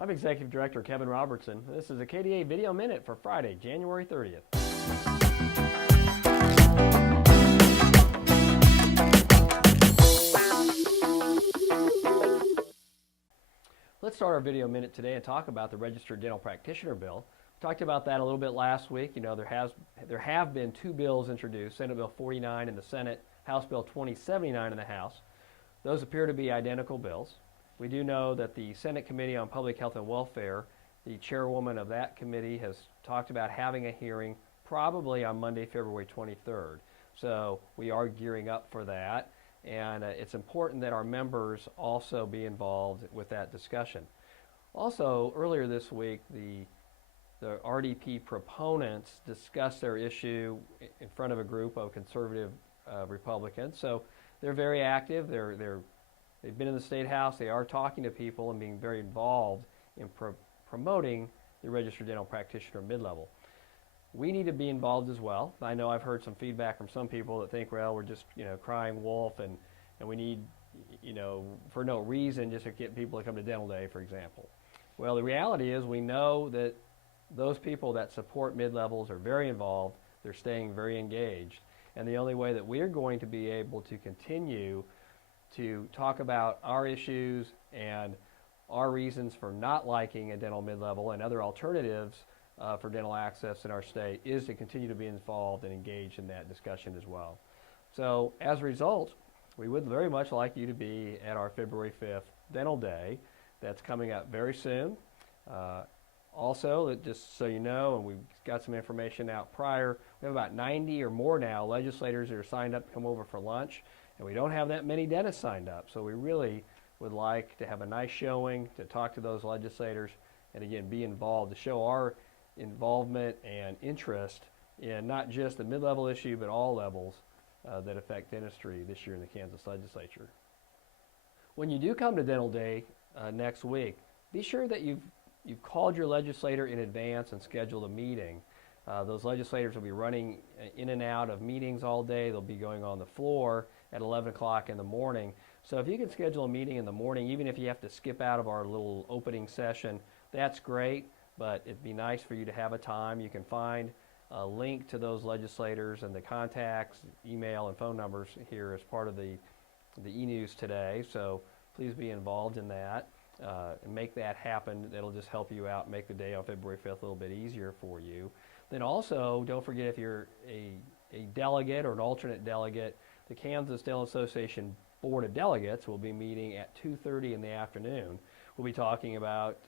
I'm Executive Director Kevin Robertson. This is a KDA Video Minute for Friday, January 30th. Let's start our video minute today and talk about the Registered Dental Practitioner bill. We talked about that a little bit last week. You know, there have been two bills introduced, Senate Bill 49 in the Senate, House Bill 2079 in the House. Those appear to be identical bills. We do know that the Senate Committee on Public Health and Welfare, the chairwoman of that committee, has talked about having a hearing probably on Monday, February 23rd. So we are gearing up for that. And it's important that our members also be involved with that discussion. Also, earlier this week, the RDP proponents discussed their issue in front of a group of conservative Republicans. So they're very active. They've been in the State House. They are talking to people and being very involved in promoting the Registered Dental Practitioner mid-level. We need to be involved as well. I know I've heard some feedback from some people that think, well, we're just, crying wolf and we need, for no reason just to get people to come to Dental Day, for example. Well, the reality is we know that those people that support mid-levels are very involved. They're staying very engaged. And the only way that we're going to be able to continue to talk about our issues and our reasons for not liking a dental mid-level and other alternatives for dental access in our state is to continue to be involved and engaged in that discussion as well. So as a result, we would very much like you to be at our February 5th Dental Day. That's coming up very soon. Also, just so you know, and we've got some information out prior, we have about 90 or more now legislators that are signed up to come over for lunch, and we don't have that many dentists signed up. So we really would like to have a nice showing, to talk to those legislators, and again, be involved, to show our involvement and interest in not just the mid-level issue, but all levels that affect dentistry this year in the Kansas legislature. When you do come to Dental Day next week, be sure that you've called your legislator in advance and scheduled a meeting. Those legislators will be running in and out of meetings all day. They'll be going on the floor at 11 o'clock in the morning. So if you can schedule a meeting in the morning, even if you have to skip out of our little opening session, that's great. But it'd be nice for you to have a time. You can find a link to those legislators and the contacts, email, and phone numbers here as part of the e-news today. So please be involved in that and make that happen. It'll just help you out and make the day on February 5th a little bit easier for you. Then also, don't forget, if you're a delegate or an alternate delegate, the Kansas Dental Association Board of Delegates will be meeting at 2:30 in the afternoon. We'll be talking about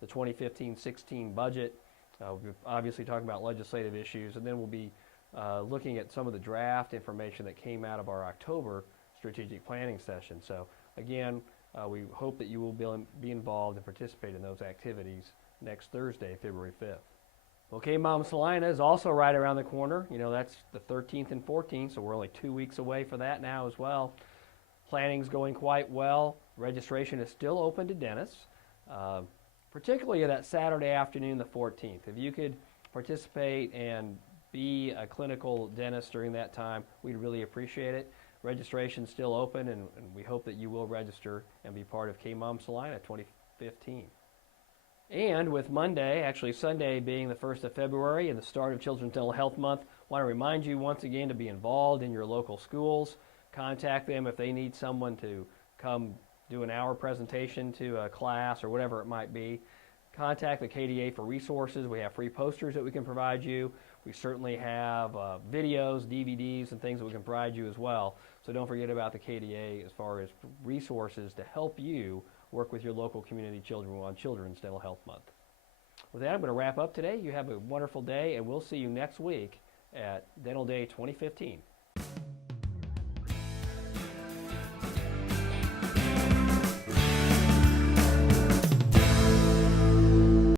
the 2015-16 budget. We'll be obviously talking about legislative issues, and then we'll be looking at some of the draft information that came out of our October strategic planning session. So again, we hope that you will be involved and participate in those activities next Thursday, February 5th. Okay, Mom Salina is also right around the corner. That's the 13th and 14th, so we're only 2 weeks away for that now as well. Planning's going quite well. Registration is still open to dentists. Particularly that Saturday afternoon, the 14th. If you could participate and be a clinical dentist during that time, we'd really appreciate it. Registration's still open, and we hope that you will register and be part of Mom Salina 2015. And with Monday, actually Sunday, being the 1st of February and the start of Children's Dental Health Month, I want to remind you once again to be involved in your local schools. Contact them if they need someone to come do an hour presentation to a class or whatever it might be. Contact the KDA for resources. We have free posters that we can provide you. We certainly have videos, DVDs, and things that we can provide you as well. So don't forget about the KDA as far as resources to help you work with your local community children on Children's Dental Health Month. With that, I'm going to wrap up today. You have a wonderful day, and we'll see you next week at Dental Day 2015.